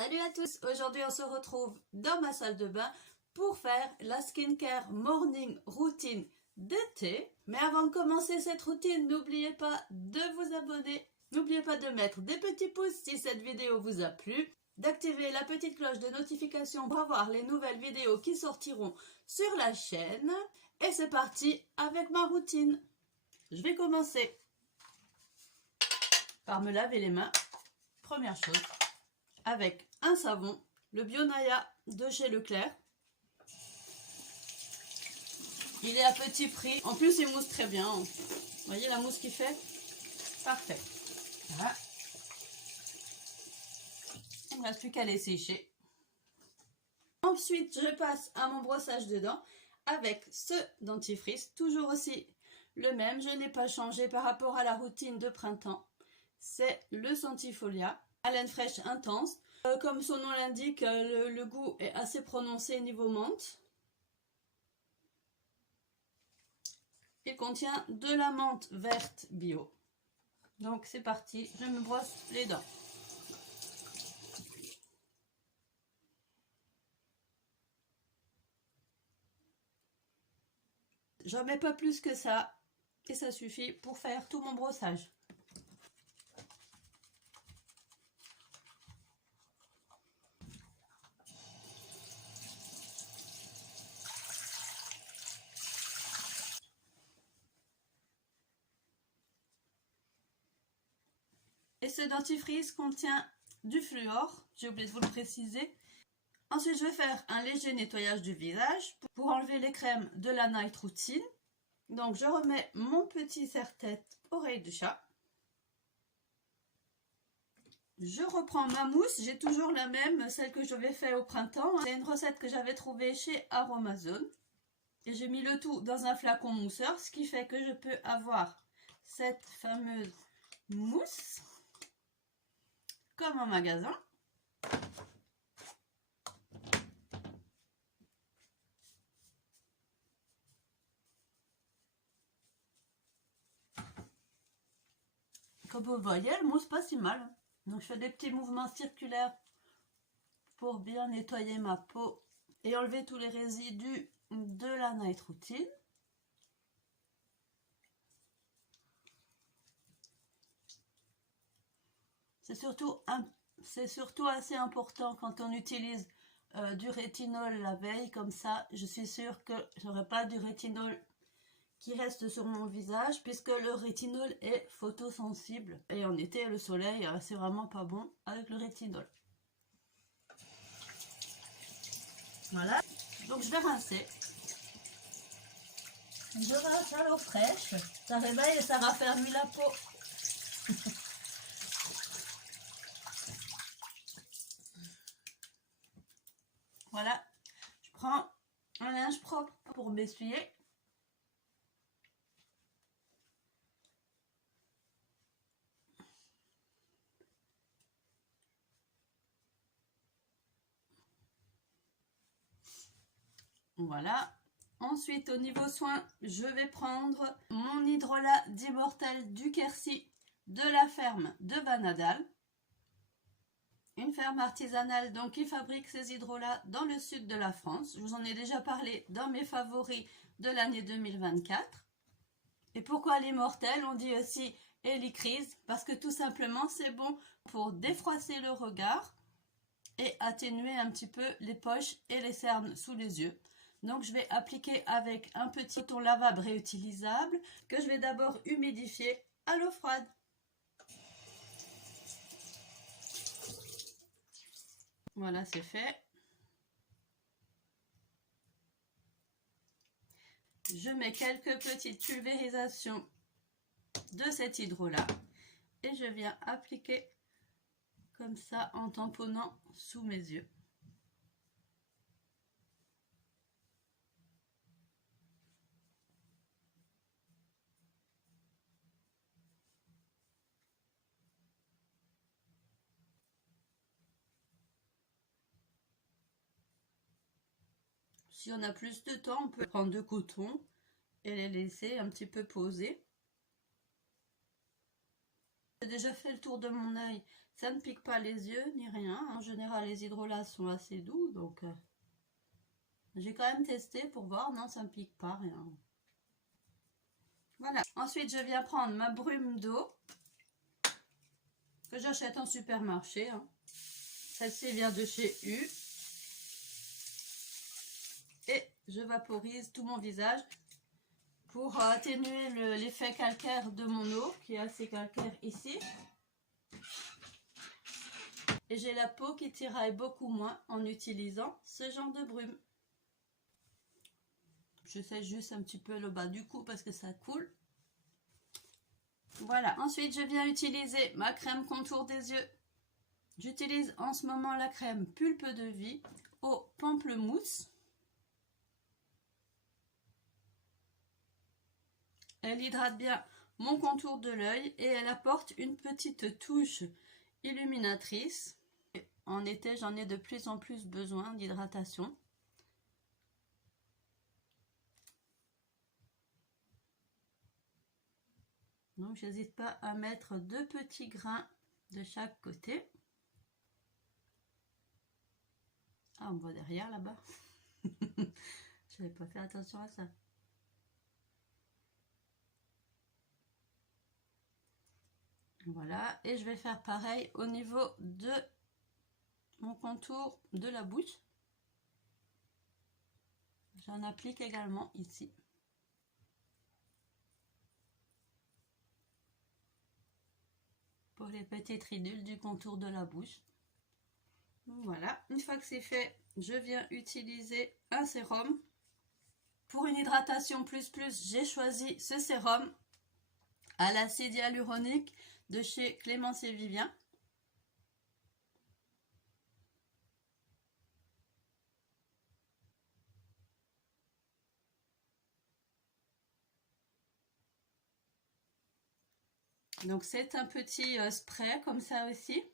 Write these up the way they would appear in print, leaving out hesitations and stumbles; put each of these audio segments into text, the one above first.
Salut à tous, aujourd'hui on se retrouve dans ma salle de bain pour faire la skincare morning routine d'été. Mais avant de commencer cette routine, n'oubliez pas de vous abonner, n'oubliez pas de mettre des petits pouces si cette vidéo vous a plu, d'activer la petite cloche de notification pour avoir les nouvelles vidéos qui sortiront sur la chaîne. Et c'est parti avec ma routine. Je vais commencer par me laver les mains, première chose, avec un savon, le Bionaya de chez Leclerc. Il est à petit prix, en plus il mousse très bien. Vous voyez la mousse qu'il fait? Parfait. Voilà. Il ne me reste plus qu'à les sécher. Ensuite, je passe à mon brossage de dents avec ce dentifrice, toujours aussi le même. Je n'ai pas changé par rapport à la routine de printemps. C'est le Sentifolia, haleine fraîche intense. Comme son nom l'indique, le goût est assez prononcé niveau menthe. Il contient de la menthe verte bio. Donc c'est parti, je me brosse les dents. J'en mets pas plus que ça et ça suffit pour faire tout mon brossage. Et ce dentifrice contient du fluor, j'ai oublié de vous le préciser. Ensuite, je vais faire un léger nettoyage du visage pour enlever les crèmes de la Night Routine. Donc, je remets mon petit serre-tête oreille de chat. Je reprends ma mousse, j'ai toujours la même, celle que j'avais fait au printemps. C'est une recette que j'avais trouvée chez Aromazone. Et j'ai mis le tout dans un flacon mousseur, ce qui fait que je peux avoir cette fameuse mousse comme en magasin. Comme vous voyez, elle mousse pas si mal. Donc je fais des petits mouvements circulaires pour bien nettoyer ma peau et enlever tous les résidus de la Night Routine. C'est surtout assez important quand on utilise du rétinol la veille, comme ça je suis sûre que je n'aurai pas du rétinol qui reste sur mon visage, puisque le rétinol est photosensible et en été le soleil c'est vraiment pas bon avec le rétinol. Voilà, donc je vais rincer. Je rince à l'eau fraîche, ça réveille et ça raffermit la peau. Voilà, je prends un linge propre pour m'essuyer. Voilà. Ensuite, au niveau soin, je vais prendre mon hydrolat d'Immortel du Quercy de la ferme de Vanadal. Une ferme artisanale donc qui fabrique ces hydrolats dans le sud de la France. Je vous en ai déjà parlé dans mes favoris de l'année 2024. Et pourquoi l'Immortel? On dit aussi Helicrise parce que tout simplement c'est bon pour défroisser le regard et atténuer un petit peu les poches et les cernes sous les yeux. Donc je vais appliquer avec un petit coton lavable réutilisable que je vais d'abord humidifier à l'eau froide. Voilà, c'est fait. Je mets quelques petites pulvérisations de cet hydrolat et je viens appliquer comme ça en tamponnant sous mes yeux. Si on a plus de temps, on peut prendre du coton et les laisser un petit peu poser. J'ai déjà fait le tour de mon œil, Ça ne pique pas les yeux ni rien. En général, les hydrolats sont assez doux, donc j'ai quand même testé pour voir. Non, ça ne pique pas, rien. Voilà. Ensuite, je viens prendre ma brume d'eau que j'achète en supermarché. Hein. Celle-ci vient de chez U. Et je vaporise tout mon visage pour atténuer l'effet calcaire de mon eau, qui est assez calcaire ici. Et j'ai la peau qui tiraille beaucoup moins en utilisant ce genre de brume. Je sèche juste un petit peu le bas du cou parce que ça coule. Voilà, ensuite je viens utiliser ma crème contour des yeux. J'utilise en ce moment la crème Pulpe de Vie au pamplemousse. Elle hydrate bien mon contour de l'œil et elle apporte une petite touche illuminatrice. En été, j'en ai de plus en plus besoin d'hydratation. Donc, j'hésite pas à mettre 2 petits grains de chaque côté. Ah, on me voit derrière là-bas. Je n'avais pas fait attention à ça. Voilà, et je vais faire pareil au niveau de mon contour de la bouche. J'en applique également ici. Pour les petites ridules du contour de la bouche. Voilà, une fois que c'est fait, je viens utiliser un sérum. Pour une hydratation plus, j'ai choisi ce sérum à l'acide hyaluronique de chez Clémence et Vivien. Donc c'est un petit spray comme ça aussi.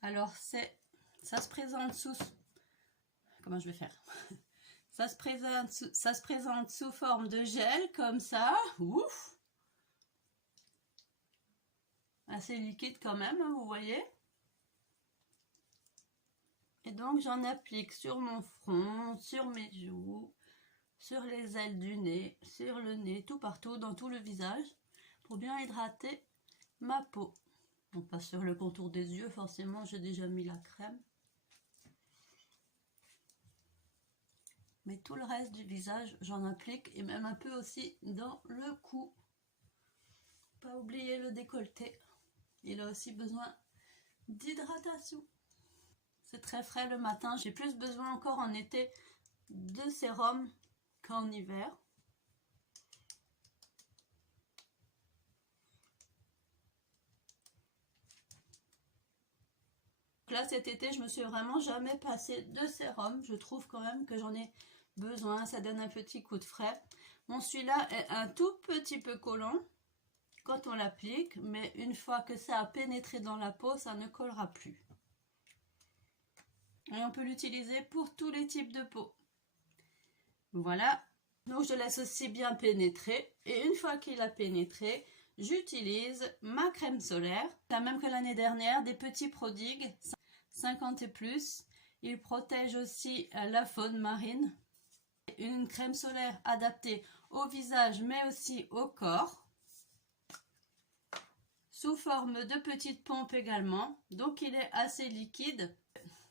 Alors ça se présente sous... Comment je vais faire? Ça se présente sous forme de gel comme ça. Ouf! Assez liquide quand même, hein, vous voyez. Et donc j'en applique sur mon front, sur mes joues, sur les ailes du nez, sur le nez, tout partout, dans tout le visage, pour bien hydrater ma peau. Donc pas sur le contour des yeux, forcément j'ai déjà mis la crème. Mais tout le reste du visage, j'en applique, et même un peu aussi dans le cou. Pas oublier le décolleté. Il a aussi besoin d'hydratation. C'est très frais le matin. J'ai plus besoin encore en été de sérum qu'en hiver. Là cet été je me suis vraiment jamais passé de sérum. Je trouve quand même que j'en ai besoin. Ça donne un petit coup de frais. Bon, celui-là est un tout petit peu collant quand on l'applique, mais une fois que ça a pénétré dans la peau, ça ne collera plus. Et on peut l'utiliser pour tous les types de peau. Voilà, donc je laisse aussi bien pénétrer. Et une fois qu'il a pénétré, j'utilise ma crème solaire. La même que l'année dernière, des petits prodigues, 50 et plus. Il protège aussi la faune marine. Une crème solaire adaptée au visage, mais aussi au corps. Sous forme de petites pompes également. Donc il est assez liquide.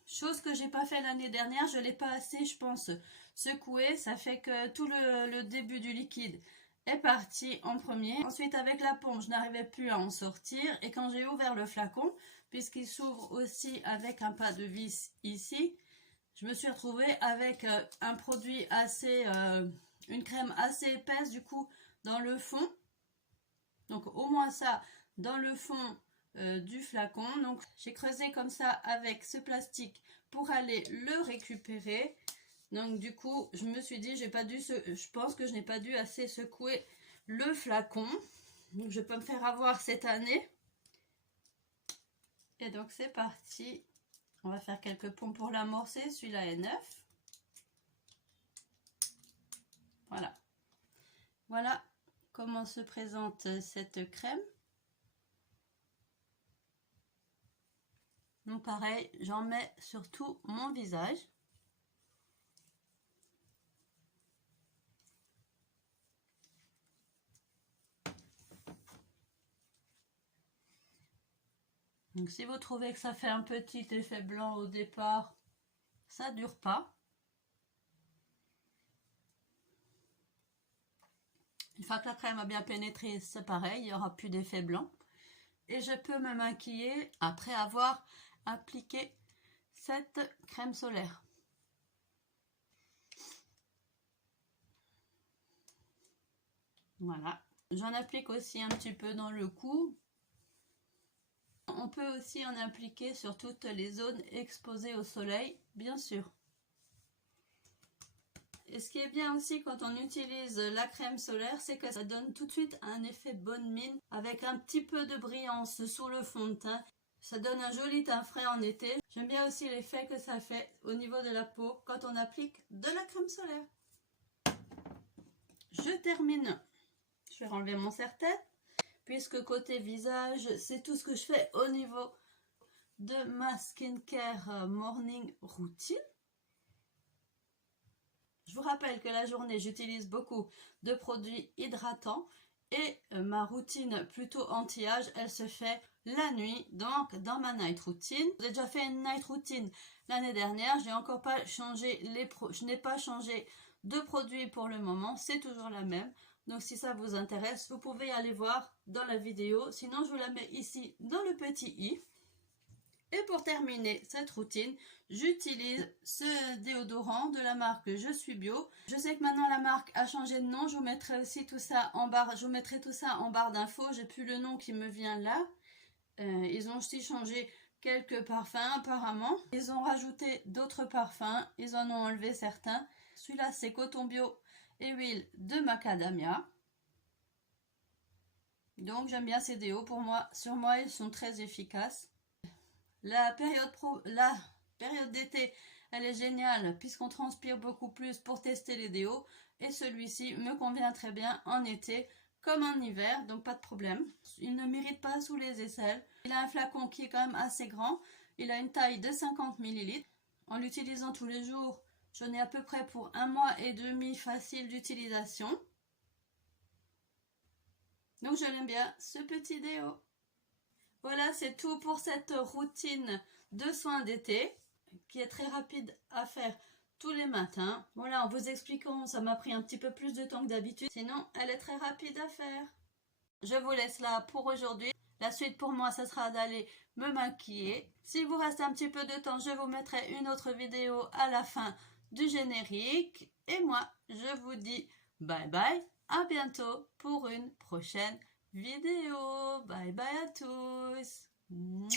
Chose que j'ai pas fait l'année dernière, je l'ai pas assez, je pense, secoué. Ça fait que tout le début du liquide est parti en premier. Ensuite, avec la pompe, je n'arrivais plus à en sortir. Et quand j'ai ouvert le flacon, puisqu'il s'ouvre aussi avec un pas de vis ici, je me suis retrouvée avec un produit assez, une crème assez épaisse du coup dans le fond. Donc au moins ça dans le fond du flacon. Donc j'ai creusé comme ça avec ce plastique pour aller le récupérer. Donc du coup je me suis dit je pense que je n'ai pas dû assez secouer le flacon. Donc je peux me faire avoir cette année. Et donc c'est parti. On va faire quelques pompes pour l'amorcer. Celui-là est neuf. Voilà. Voilà comment se présente cette crème. Donc pareil, j'en mets sur tout mon visage. Donc si vous trouvez que ça fait un petit effet blanc au départ, ça ne dure pas. Une fois que la crème a bien pénétré, c'est pareil, il n'y aura plus d'effet blanc. Et je peux me maquiller après avoir appliqué cette crème solaire. Voilà. J'en applique aussi un petit peu dans le cou. On peut aussi en appliquer sur toutes les zones exposées au soleil, bien sûr. Et ce qui est bien aussi quand on utilise la crème solaire, c'est que ça donne tout de suite un effet bonne mine avec un petit peu de brillance sous le fond de teint. Ça donne un joli teint frais en été. J'aime bien aussi l'effet que ça fait au niveau de la peau quand on applique de la crème solaire. Je termine. Je vais enlever mon serre-tête puisque côté visage, c'est tout ce que je fais au niveau de ma skincare morning routine. Je vous rappelle que la journée, j'utilise beaucoup de produits hydratants et ma routine plutôt anti-âge, elle se fait la nuit, donc dans ma night routine. J'ai déjà fait une night routine l'année dernière, je n'ai pas changé de produit pour le moment, c'est toujours la même. Donc si ça vous intéresse, vous pouvez aller voir dans la vidéo, sinon je vous la mets ici dans le petit i. Et pour terminer cette routine, j'utilise ce déodorant de la marque Je suis bio. Je sais que maintenant la marque a changé de nom. Je vous mettrai aussi tout ça en barre. Je vous mettrai tout ça en barre d'infos. J'ai plus le nom qui me vient là. Ils ont aussi changé quelques parfums apparemment. Ils ont rajouté d'autres parfums. Ils en ont enlevé certains. Celui-là c'est coton bio et huile de macadamia. Donc j'aime bien ces déos. Pour moi, sur moi, ils sont très efficaces. La période d'été, elle est géniale puisqu'on transpire beaucoup plus pour tester les déos. Et celui-ci me convient très bien en été comme en hiver, donc pas de problème. Il ne m'irrite pas sous les aisselles. Il a un flacon qui est quand même assez grand. Il a une taille de 50 ml. En l'utilisant tous les jours, j'en ai à peu près pour 1 mois et demi facile d'utilisation. Donc je l'aime bien, ce petit déo. Voilà, c'est tout pour cette routine de soins d'été qui est très rapide à faire tous les matins. Voilà, en vous expliquant, ça m'a pris un petit peu plus de temps que d'habitude. Sinon, elle est très rapide à faire. Je vous laisse là pour aujourd'hui. La suite pour moi, ça sera d'aller me maquiller. S'il vous reste un petit peu de temps, je vous mettrai une autre vidéo à la fin du générique. Et moi, je vous dis bye bye, à bientôt pour une prochaine vidéo. Bye bye à tous. Mouah.